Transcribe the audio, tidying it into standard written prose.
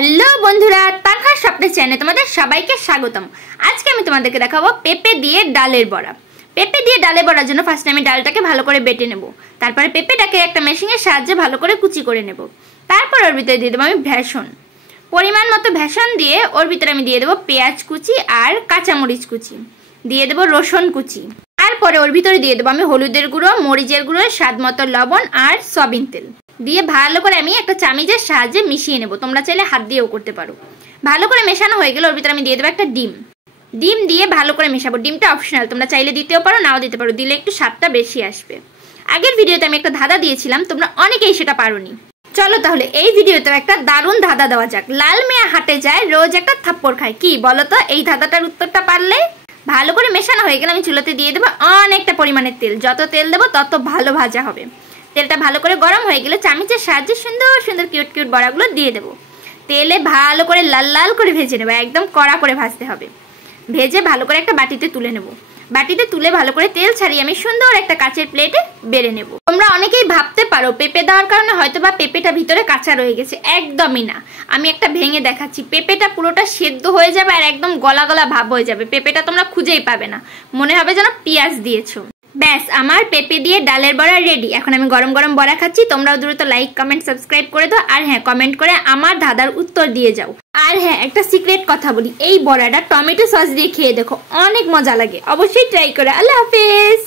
Hello বন্ধুরা, তানহার স্বপ্নের চ্যানেলে তোমাদের সবাইকে স্বাগতম। আজকে আমি তোমাদেরকে দেখাবো পেঁপে দিয়ে ডালের বড়া। পেঁপে দিয়ে ডালের বড়ার জন্য ফার্স্টে আমি ডালটাকে ভালো করে বেটে নেব। তারপরে পেঁপেটাকে একটা মেশিনের সাহায্যে ভালো করে কুচি করে নেব। তারপর ওর ভিতরে দিয়ে দেবো আমি ভেষণ, পরিমাণ মতো ভেষণ দিয়ে ওর ভিতরে আমি দিয়ে দেবো পেঁয়াজ কুচি আর কাঁচামরিচ কুচি, দিয়ে দেবো রসুন কুচি। তারপরে ওর ভিতরে দিয়ে দেবো আমি হলুদের গুঁড়ো, মরিচের গুঁড়ো, স্বাদ মতো লবণ আর সয়াবিন তেল দিয়ে ভালো করে আমি একটা চামচের সাহায্যে মিশিয়ে নেব। তোমরা চাইলে হাত দিয়েও করতে পারো। ভালো করে মেশানো হয়ে গেলে ওর ভিতরে আমি দিয়ে দেবো একটা ডিম দিয়ে ভালো করে মেশাবো। ডিমটা অপশনাল, তোমরা চাইলে দিতেও পারো, নাও দিতে পারো, দিলে একটু স্বাদটা বেশি আসবে। আগের ভিডিওতে আমি একটা ধাঁধা দিয়েছিলাম, তোমরা অনেকেই সেটা পারোনি। চলো তাহলে এই ভিডিওতে একটা দারুণ ধাঁধা দেওয়া যাক। লাল মেয়া হাটে যায়, রোজ একটা থাপ্পড় খায়, কি বলো তো? এই ধাঁধাটার উত্তরটা পারলে? ভালো করে মেশানো হয়ে গেলে আমি চুলোতে দিয়ে দেবো অনেকটা পরিমাণের তেল। যত তেল দেবো তত ভালো ভাজা হবে। তেলটা ভালো করে গরম হয়ে গেলে চামচের সাহায্যে সুন্দর সুন্দর কিউট কিউট বড়াগুলো দিয়ে দেবো। তেলে ভালো করে লাল লাল করে ভেজে নেবো, একদম কড়া করে ভাজতে হবে। ভেজে ভালো করে একটা বাটিতে তুলে নেবো। বাটিতে তুলে ভালো করে তেল ছাড়িয়ে আমি সুন্দর একটা কাচের প্লেটে বেড়ে নেব। তোমরা অনেকেই ভাবতে পারো পেঁপে দেওয়ার কারণে হয়তো বা পেঁপেটা ভিতরে কাঁচা রয়ে গেছে। একদমই না, আমি একটা ভেঙে দেখাচ্ছি। পেঁপেটা পুরোটা সেদ্ধ হয়ে যাবে আর একদম গলা গলা ভাব হয়ে যাবে। পেঁপেটা তোমরা খুঁজেই পাবে না, মনে হবে যেন পেঁয়াজ দিয়েছো। ব্যাস, আমার পেঁপে দিয়ে ডালের বড়া রেডি। এখন আমি গরম গরম বড়া খাচ্ছি। তোমরাও দ্রুত লাইক কমেন্ট সাবস্ক্রাইব করে দাও। আর হ্যাঁ, কমেন্ট করে আমার ধাঁধার উত্তর দিয়ে যাও। আর হ্যাঁ, একটা সিক্রেট কথা বলি, এই বড়াটা টমেটো সস দিয়ে খেয়ে দেখো, অনেক মজা লাগে। অবশ্যই ট্রাই করে। আল্লাহ হাফেজ।